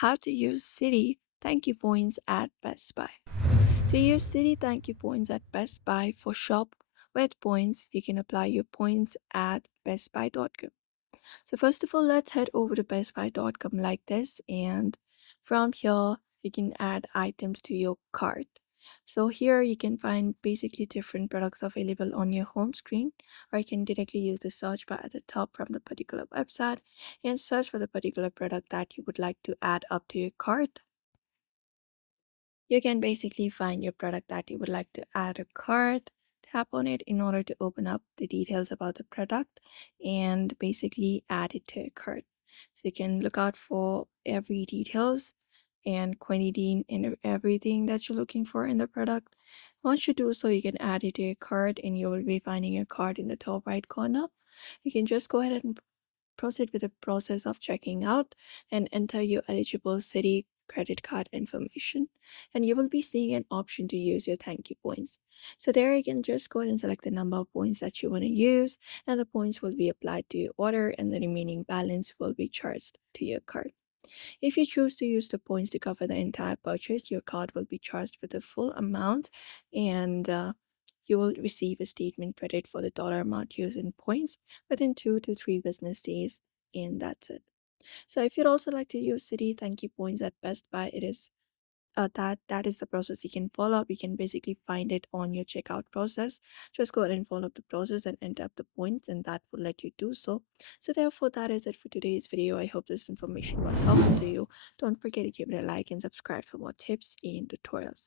how to use Citi Thank You points at Best Buy. To use Citi Thank You points at Best Buy for shop with points, you can apply your points at bestbuy.com. So first of all, let's head over to bestbuy.com like this, and from here you can add items to your cart. So here you can find basically different products available on your home screen, or you can directly use the search bar at the top from the particular website and search for the particular product that you would like to add up to your cart. You can basically find your product that you would like to add a cart, tap on it in order to open up the details about the product and basically add it to a cart. So you can look out for every details and quantity and everything that you're looking for in the product. Once you do so, you can add it to your cart and you will be finding your cart in the top right corner. You can just go ahead and proceed with the process of checking out and enter your eligible city credit card information, and you will be seeing an option to use your thank you points. So there you can just go ahead and select the number of points that you want to use, and the points will be applied to your order and the remaining balance will be charged to your card. If you choose to use the points to cover the entire purchase, your card will be charged with the full amount, and you will receive a statement credit for the dollar amount used in points within 2 to 3 business days, and that's it. So if you'd also like to use Citi Thank You points at Best Buy, it is that is the process you can follow. You can basically find it on your checkout process. Just go ahead and follow the process and enter up the points, and that will let you do so. So therefore, that is it for today's video. I hope this information was helpful to you. Don't forget to give it a like and subscribe for more tips and tutorials.